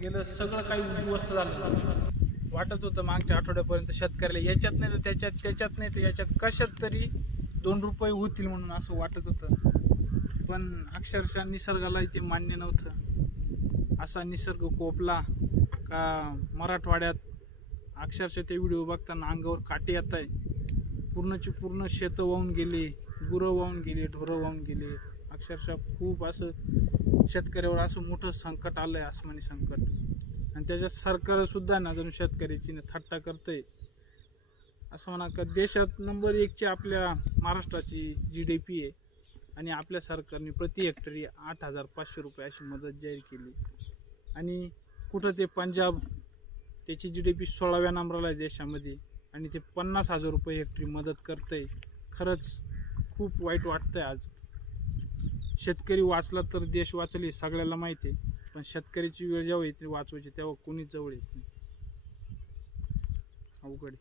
गेलं सगळं काही उद्ध्वस्त झालं. वाटत होतं मागच्या आठवड्यापर्यंत शेतकऱ्याला याच्यात नाही तर त्याच्यात नाही तर याच्यात कशात तरी 2 रुपये होतील म्हणून असं वाटत होतं. पण अक्षरशः निसर्गाला ते मान्य नव्हतं. असा निसर्ग कोपला का मराठवाड्यात अक्षरशः ते व्हिडिओ बघताना अंगावर काटे येत आहे. पूर्णची पूर्ण शेतं वाहून गेली, गुरं वाहून गेली, ढोरं वाहून गेली. अक्षरशः खूप असं शेतकऱ्यावर असं मोठं संकट आलं आहे, आसमानी संकट. आणि त्याच्यात सरकारसुद्धा ना जणू शेतकऱ्याची थट्टा करतंय. असं म्हणा का देशात नंबर 1ची आपल्या महाराष्ट्राची GDP आहे आणि आपल्या सरकारने प्रति हेक्टरी 8,500 रुपये अशी मदत जाहीर केली. आणि कुठं ते पंजाब त्याची GDP 16व्या नंबरला आहे देशामध्ये आणि ते 50,000 रुपये हेक्टरी मदत करतंय. खरंच खूप वाईट वाटतंय. आज शेतकरी वाचला तर देश वाचेल हे सगळ्याला माहिती आहे, पण शेतकऱ्याची वेळ जेव्हा येते वाचवायची तेव्हा कोणीच जवळ येत नाही. अवघड.